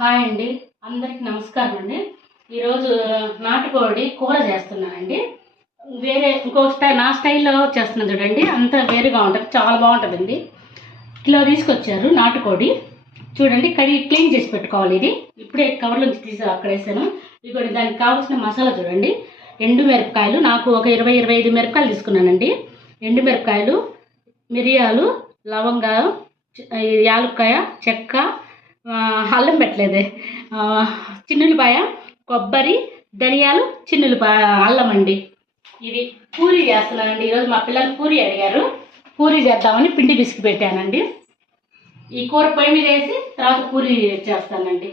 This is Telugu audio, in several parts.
హాయ్ అండి, అందరికి నమస్కారం అండి. ఈరోజు నాటుకోడి కూర చేస్తున్నానండి. వేరే ఇంకో నా స్టైల్లో చేస్తున్నాను చూడండి. అంతా వేరుగా ఉంటుంది, చాలా బాగుంటుందండి. కిలో తీసుకొచ్చారు నాటుకోడి. చూడండి, కడిగి క్లీన్ చేసి పెట్టుకోవాలి. ఇది ఇప్పుడే కవర్ల నుంచి తీసి అక్కడ వేసాను. ఇదిగోండి, దానికి కావాల్సిన మసాలా చూడండి. ఎండు మిరపకాయలు నాకు ఒక 20-25 మిరపకాయలు తీసుకున్నానండి. ఎండు మిరపకాయలు, మిరియాలు, లవంగా, యాలక్కాయ, చెక్క, అల్లం పెట్టలేదే, చిన్నులపాయ, కొబ్బరి, ధనియాలు, చిన్నులపాయ, అల్లం అండి. ఇవి పూరీ చేస్తున్నానండి. ఈరోజు మా పిల్లలు పూరీ అడిగారు. పూరీ చేద్దామని పిండి పిసికి పెట్టానండి. ఈ కూర పొయ్యి మీద వేసి తర్వాత పూరీ చేస్తానండి.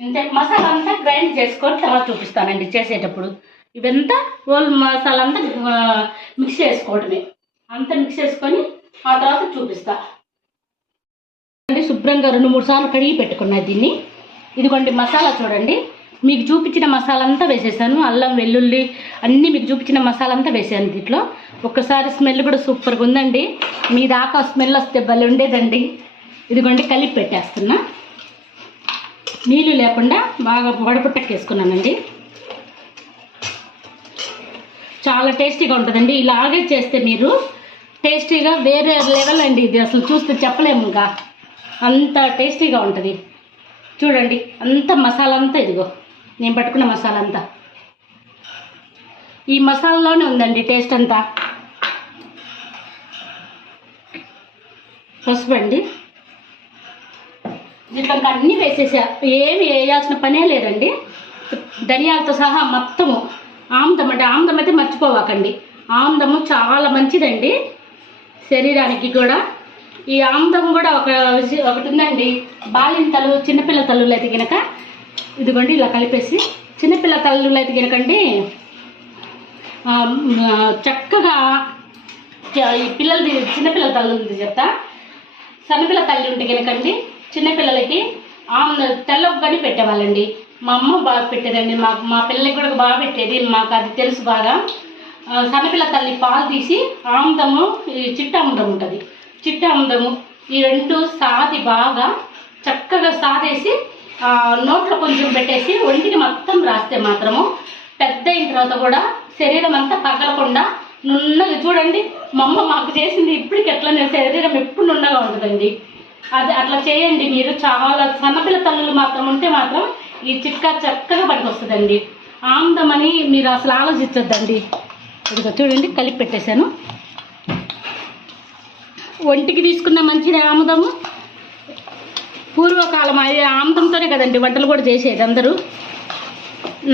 ఇంతే. మసాలా అంతా గ్రైండ్ చేసుకొని తర్వాత చూపిస్తానండి చేసేటప్పుడు. ఇవంతా హోల్ మసాలా అంతా మిక్స్ చేసుకోవటమే. అంతా మిక్స్ చేసుకొని ఆ తర్వాత చూపిస్తా. శుభ్రంగా 2-3 సార్లు కడిగి పెట్టుకున్నా దీన్ని. ఇదిగోండి మసాలా చూడండి. మీకు చూపించిన మసాలా అంతా వేసేసాను. అల్లం, వెల్లుల్లి అన్నీ మీకు చూపించిన మసాలా అంతా వేసాను దీంట్లో. ఒక్కసారి స్మెల్ కూడా సూపర్గా ఉందండి. మీ దాకా స్మెల్ వస్తే భలే ఉండేదండి. ఇదిగోండి కలిపి పెట్టేస్తున్నా. నీళ్ళు లేకుండా బాగా వడపుట్టకేసుకున్నానండి. చాలా టేస్టీగా ఉంటుందండి. ఇలాగే చేస్తే మీరు టేస్టీగా వేరే లెవెల్ అండి. ఇది అసలు చూస్తే చెప్పలేము, ఇంకా అంత టేస్టీగా ఉంటుంది. చూడండి, అంత మసాలా అంతా ఇదిగో నేను పట్టుకున్న మసాలా అంతా ఈ మసాలాలోనే ఉందండి టేస్ట్ అంతా. పసుపు అండి, దీంట్లో అన్నీ వేసేసా. ఏమి వేయాల్సిన పనే లేదండి. ధనియాలతో సహా మొత్తము. ఆముదం అంటే ఆముదం అయితే మర్చిపోవాకండి. ఆముదము చాలా మంచిదండి శరీరానికి కూడా. ఈ ఆముదం కూడా ఒకటి ఉందండి. బాలిన తల్లు, చిన్నపిల్ల తల్లులు అయితే కనుక ఇదిగోండి ఇలా కలిపేసి, చిన్నపిల్ల తల్లులు అయితే కనుకండి చక్కగా ఈ పిల్లలది, చిన్నపిల్లల తల్లుది చెప్తా. సన్నపిల్ల తల్లి ఉంటే కనుకండి చిన్నపిల్లలకి తెల్లొక్కని పెట్టేవాళ్ళండి. మా అమ్మ బాగా పెట్టేదండి. మా పిల్లలకి కూడా బాగా పెట్టేది. మాకు అది తెలుసు బాగా. సన్నపిల్ల తల్లి పాలు తీసి ఆముదము, ఈ చిట్టాముదం ఉంటుంది, చిట్టాముదము, ఈ రెండు సాది బాగా చక్కగా సాదేసి నోట్లో కొంచెం పెట్టేసి ఒంటికి మొత్తం రాస్తే మాత్రము పెద్ద అయిన తర్వాత కూడా శరీరం అంతా పగలకుండా నున్నగా. చూడండి, మా అమ్మ మాకు చేసింది. ఇప్పటికి ఎట్లా శరీరం ఎప్పుడు నున్నగా ఉంటుందండి. అది అట్లా చేయండి మీరు. చాలా సన్నపిల్ల తల్లులు మాత్రం ఉంటే మాత్రం ఈ చిట్కా చక్కగా పనికి వస్తుందండి. ఆముదం అని మీరు అసలు ఆలోచించొద్దండి. ఇదిగో చూడండి, కలిపి పెట్టేశాను. ఒంటికి తీసుకున్న మంచిది ఆముదము. పూర్వకాలం అది ఆముదంతోనే కదండి వంటలు కూడా చేసేది అందరూ.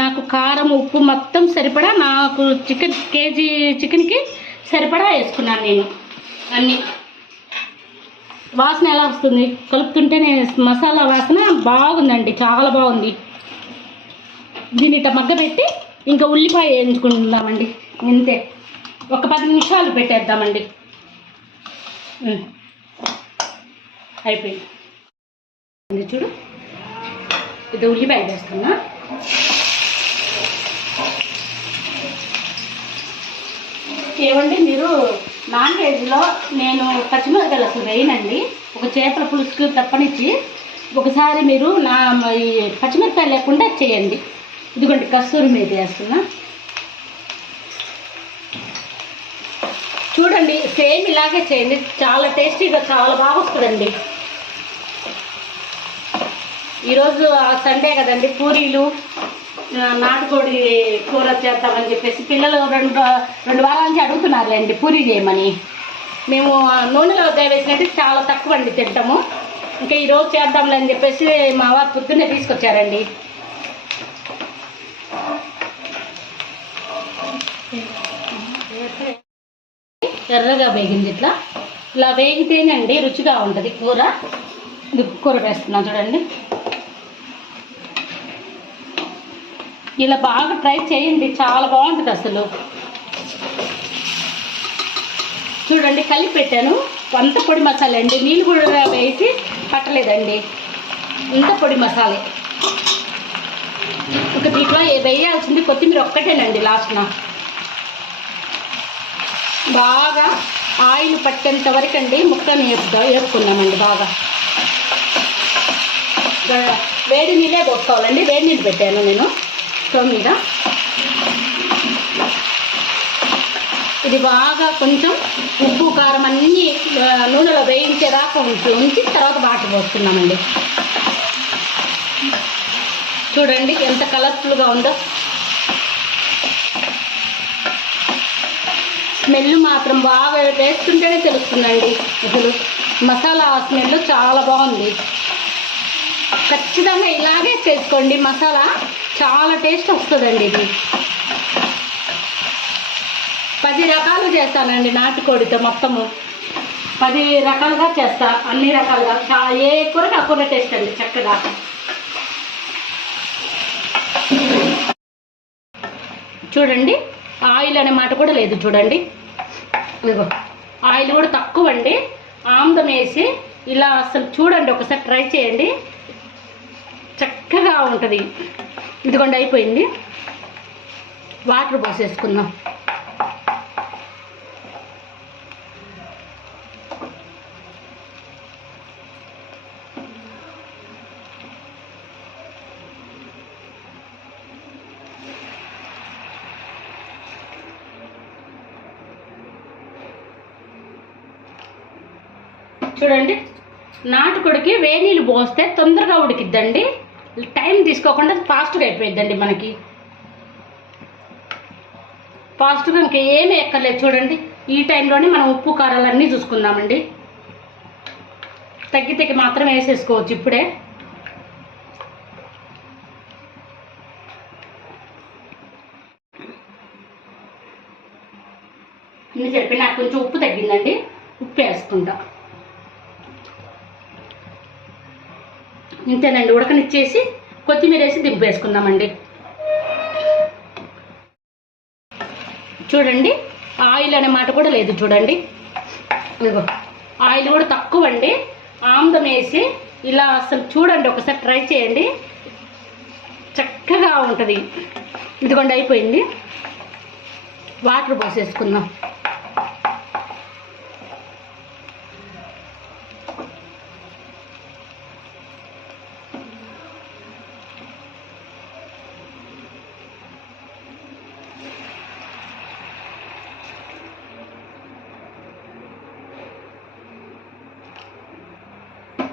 నాకు కారం, ఉప్పు మొత్తం సరిపడా, నాకు కేజీ చికెన్కి సరిపడా వేసుకున్నాను నేను అన్నీ. వాసన ఎలా వస్తుంది కలుపుతుంటేనే, మసాలా వాసన బాగుందండి, చాలా బాగుంది. దీన్ని ఇట్లా మగ్గబెట్టి ఇంకా ఉల్లిపాయ వేయించుకుందామండి. ఇంతే, ఒక 10 నిమిషాలు పెట్టేద్దామండి. అయిపోయింది. చూడు, ఇది ఉల్లిపాయ వేస్తున్నా. ఏమండి, మీరు నాన్ వెజ్లో నేను పచ్చిమిరపకాయలు అసలు వేయనండి. ఒక చేపల పులుసుకు తప్పనిచ్చి ఒకసారి మీరు ఈ పచ్చిమిరపకాయలు లేకుండా చేయండి. ఇదిగోండి కస్తూరి మేతి వేస్తున్నా. చూడండి, సేమ్ ఇలాగే చేయండి. చాలా టేస్టీగా, చాలా బాగా వస్తుందండి. ఈరోజు సండే కదండి, పూరీలు, నాటుకోడి కూర చేద్దామని చెప్పేసి పిల్లలు 2 వారాల నుంచి అడుగుతున్నారులేండి పూరీ చేయమని. మేము నూనెలో వేసినట్టు చాలా తక్కువ అండి తింటాము. ఇంకా ఈరోజు చేద్దాంలే అని చెప్పేసి మా వారు పొద్దున్నే తీసుకొచ్చారండి. ఎర్రగా వేగింది. ఇలా వేగితేనండి రుచిగా ఉంటుంది కూర. ఇది కూర వేస్తున్నాను చూడండి. ఇలా బాగా ట్రై చేయండి, చాలా బాగుంటుంది అసలు. చూడండి, కలిపి పెట్టాను. అంత పొడి మసాలా అండి, నీళ్ళు కూడా వేసి పట్టలేదండి. ఇంత పొడి మసాలే. ఒక దీంట్లో వేయాల్సింది కొత్తిమీర ఒక్కటేనండి లాస్ట్న. బాగా ఆయిల్ పట్టేంత వరకు అండి ముక్కను వేపుకున్నామండి బాగా. వేడి నీళ్ళే పోసుకోవాలండి. వేడి నీళ్ళు పెట్టాను నేను స్టవ్ మీద. ఇది బాగా కొంచెం ఉప్పు కారం అన్నీ నూనెలో వేయించేదాకా ఉంచి తర్వాత వాటర్ పోస్తున్నామండి. చూడండి ఎంత కలర్ఫుల్గా ఉందో. స్మెల్ మాత్రం బాగా వేస్తుంటేనే తెలుస్తుందండి. అసలు మసాలా స్మెల్ చాలా బాగుంది. ఖచ్చితంగా ఇలాగే చేసుకోండి. మసాలా చాలా టేస్ట్ వస్తుందండి. ఇది 10 రకాలు చేస్తానండి నాటుకోడితో. మొత్తము 10 రకాలుగా చేస్తా, అన్ని రకాలుగా. ఏ కూరకి ఆ కూర టేస్ట్ అండి చక్కగా. చూడండి ఆయిల్ అనే మాట కూడా లేదు. చూడండి ఇదిగో ఆయిల్ కూడా తక్కువ అండి. ఆముదం వేసి ఇలా అసలు చూడండి, ఒకసారి ట్రై చేయండి, చక్కగా ఉంటుంది. ఇదిగోండి అయిపోయింది. వాటర్ పోసేసుకుందాం. చూడండి నాటుకోడికి వేడి నీళ్ళు పోస్తే తొందరగా ఉడికిద్దండి. టైం తీసుకోకుండా ఫాస్ట్గా అయిపోయిద్దండి. మనకి ఫాస్ట్గా ఇంకా ఏమీ ఎక్కర్లేదు. చూడండి ఈ టైంలోనే మనం ఉప్పు కారాలు అన్నీ చూసుకుందామండి. తగ్గి మాత్రం వేసేసుకోవచ్చు ఇప్పుడే. ఇన్ని చెప్పి నాకు కొంచెం ఉప్పు తగ్గిందండి. ఉప్పు వేసుకుంటా. ఇంతేనండి. ఉడకనిచ్చేసి కొత్తిమీర వేసి దింపేసుకుందామండి. చూడండి ఆయిల్ అనే మాట కూడా లేదు. చూడండి ఇదిగో ఆయిల్ కూడా తక్కువ అండి. ఆముదం వేసి ఇలా అసలు చూడండి, ఒకసారి ట్రై చేయండి, చక్కగా ఉంటుంది. ఇదిగోండి అయిపోయింది. వాటర్ పోసేసుకుందాం.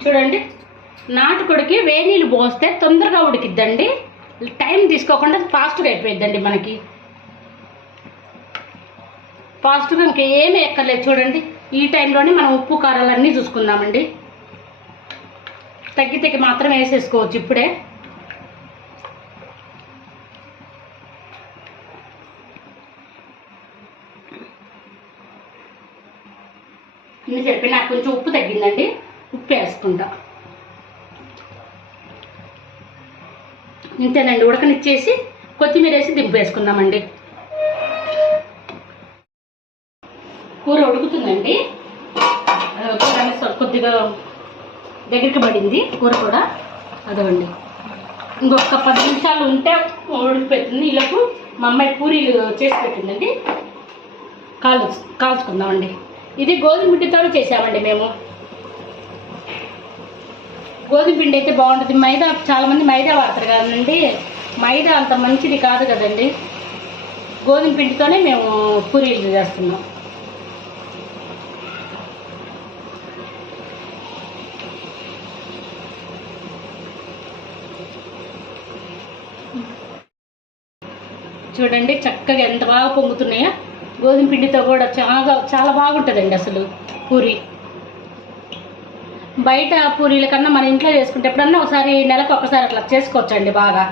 చూడండి నాటుకోడికి వేడి నీళ్ళు పోస్తే తొందరగా ఉడికిద్దండి. టైం తీసుకోకుండా ఫాస్ట్గా అయిపోయిద్దండి. మనకి ఫాస్ట్గా ఇంకా ఏమీ ఎక్కర్లేదు. చూడండి ఈ టైంలోనే మనం ఉప్పు కారాలు అన్నీ చూసుకుందామండి. తగ్గి మాత్రం వేసేసుకోవచ్చు ఇప్పుడే. ఇన్ని చెప్పి నాకు కొంచెం ఉప్పు తగ్గిందండి. ఉప్పు వేసుకుంటా. ఇంతేనండి. ఉడకనిచ్చేసి కొత్తిమీర వేసి దింపేసుకుందామండి. కూర ఉడుకుతుందండి. కొద్దిగా దగ్గరికి పడింది కూర కూడా. అదవండి ఇంకొక 10 నిమిషాలు ఉంటే ఉడికిపోతుంది. వీళ్ళకు మా అమ్మాయి పూరీలు చేసి పెట్టిందండి. కాల్చుకుందామండి. ఇది గోధుమ పిండితోనే చేసామండి మేము. గోధుమ పిండి అయితే బాగుంటుంది. మైదా చాలామంది మైదా వాడతారు కదండి. మైదా అంత మంచిది కాదు కదండి. గోధుమ పిండితోనే మేము పూరీలు చేస్తున్నాం. చూడండి చక్కగా ఎంత బాగా పొంగుతున్నాయో. గోధుమ పిండితో కూడా చాలా బాగుంటుందండి అసలు పూరి. బయట పూరీల కన్నా మన ఇంట్లో చేసుకుంటే ఎప్పుడన్నా ఒకసారి నెలకు ఒకసారి అట్లా చేసుకోవచ్చండి బాగా.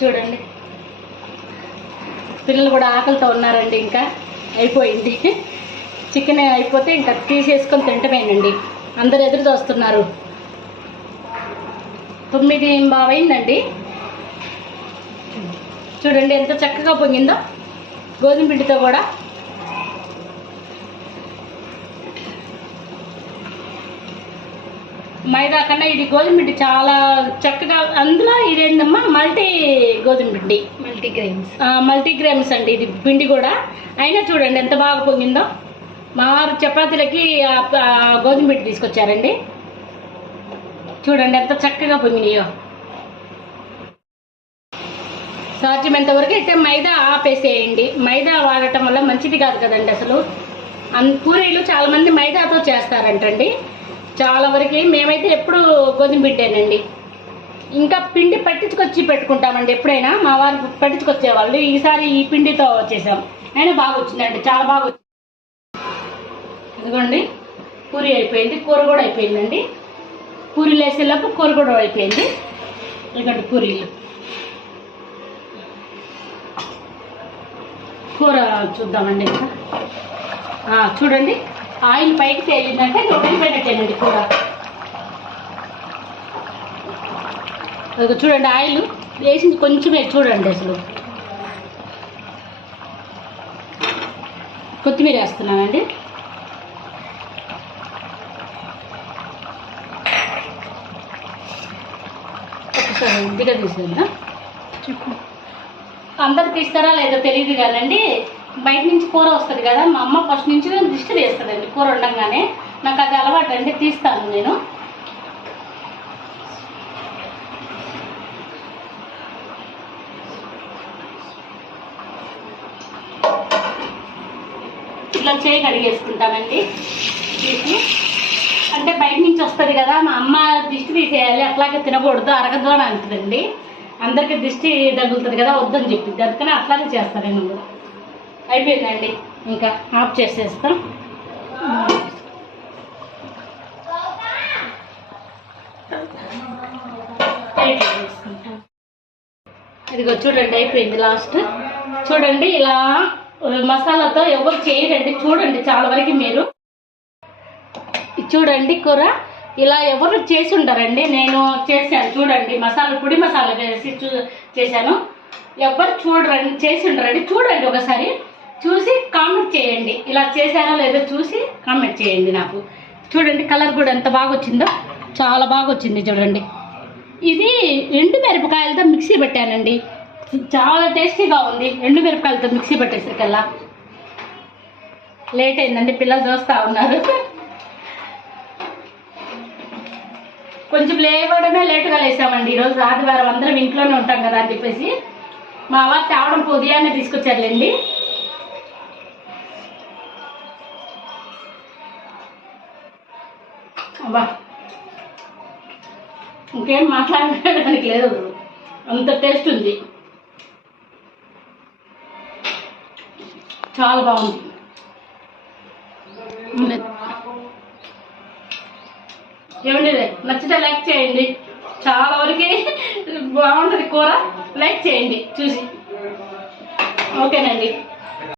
చూడండి పిల్లలు కూడా ఆకలితో ఉన్నారండి. ఇంకా అయిపోయింది. చికెన్ అయిపోతే ఇంకా తీసేసుకొని తింటమేనండి. అందరు ఎదురు చూస్తున్నారు. 9:15 అయిందండి. చూడండి ఎంత చక్కగా పొంగిందో గోధుమ పిండితో కూడా. మైదా కన్నా ఇది గోధుమ పిండి చాలా చక్కగా. అందులో ఇదేందమ్మా మల్టీ గోధుమ పిండి, మల్టీగ్రెయిన్స్ అండి ఇది పిండి కూడా. అయినా చూడండి ఎంత బాగా పొంగిందో. మా వారు చపాతీలకి గోధుమ పిండి తీసుకొచ్చారండి. చూడండి ఎంత చక్కగా పొంగినాయో. సాధ్యమైనంత వరకు అయితే మైదా ఆపేసేయండి. మైదా వాడటం వల్ల మంచిది కాదు కదండి అసలు. పూరీలు చాలా మంది మైదాతో చేస్తారంటండి. చాలా వరకు మేమైతే ఎప్పుడు గోధుమ పిండేనండి. ఇంకా పిండి పట్టించుకొచ్చి పెట్టుకుంటామండి ఎప్పుడైనా. మా వారు పట్టించుకొచ్చేవాళ్ళు. ఈసారి ఈ పిండితో చేసాం. అయినా బాగా వచ్చిందండి, చాలా బాగా వచ్చింది. ఇదిగోండి పూరి అయిపోయింది, కూర కూడా అయిపోయిందండి. పూరీలు వేసేలోపు కూర కూడా అయిపోయింది. ఇదిగోండి పూరీలు. కూర చూద్దామండి. చూడండి ఆయిల్ పైకి తేలిందంటే ఉడికిపోయినట్టేనండి కూర. అది చూడండి ఆయిల్ వేసింది కొంచెమే చూడండి. అసలు కొత్తిమీర వేస్తున్నానండి. ఒకసారి ఉద్దిగా తీసేద్దా. అందరు తీస్తారా లేదో తెలియదు కాదండి. బయట నుంచి కూర వస్తుంది కదా, మా అమ్మ ఫస్ట్ నుంచి దిష్టి తీస్తుందండి కూర వండంగానే. నాకు అది అలవాటు అండి, తీస్తాను నేను. ఇట్లా చేయి కడిగేసుకుంటానండి తీసి. అంటే బయట నుంచి వస్తుంది కదా, మా అమ్మ దిష్టి తీసేయాలి, అట్లాగే తినకూడదు అరగదు అని అంటుందండి. అందరికి దిష్టి తగులుతుంది కదా, వద్దని చెప్పింది. అందుకని అట్లాగే చేస్తాను నేను. అయిపోయిందండి, ఇంకా ఆఫ్ చేసేస్తాం. ఇదిగో చూడండి అయిపోయింది లాస్ట్. చూడండి ఇలా మసాలాతో ఎవరు చేయరండి. చూడండి చాలా వరకు మీరు చూడండి కూర ఇలా ఎవరు చేసి ఉండరండి. నేను చేశాను చూడండి. పొడి మసాలా వేసి చేశాను. ఎవరు చూడరండి, చేసి ఉండరండి. చూడండి ఒకసారి, చూసి కామెంట్ చేయండి. ఇలా చేశారో లేదో చూసి కామెంట్ చేయండి నాకు. చూడండి కలర్ కూడా ఎంత బాగా వచ్చిందో, చాలా బాగా వచ్చింది చూడండి. ఇది ఎండు మిరపకాయలతో మిక్సీ పెట్టానండి. చాలా టేస్టీగా ఉంది. ఎండు మిరపకాయలతో మిక్సీ పెట్టేసరికల్లా లేట్ అయిందండి, పిల్లలు చూస్తూ ఉన్నారు. కొంచెం లేవడమే లేటుగా లేసామండి. ఈరోజు ఆదివారం, అందరం ఇంట్లోనే ఉంటాం కదా అని చెప్పేసి మా వారు తేవడం ఉదయాన్నే తీసుకొచ్చారులేండి. అబ్బా ఇంకేం మాట్లాడడానికి లేదు, అంత టేస్ట్ ఉంది. చాలా బాగుంది. ఏమండి నచ్చితే లైక్ చేయండి. చాలా వరకు బాగుంటుంది కూర. లైక్ చేయండి చూసి. ఓకేనండి.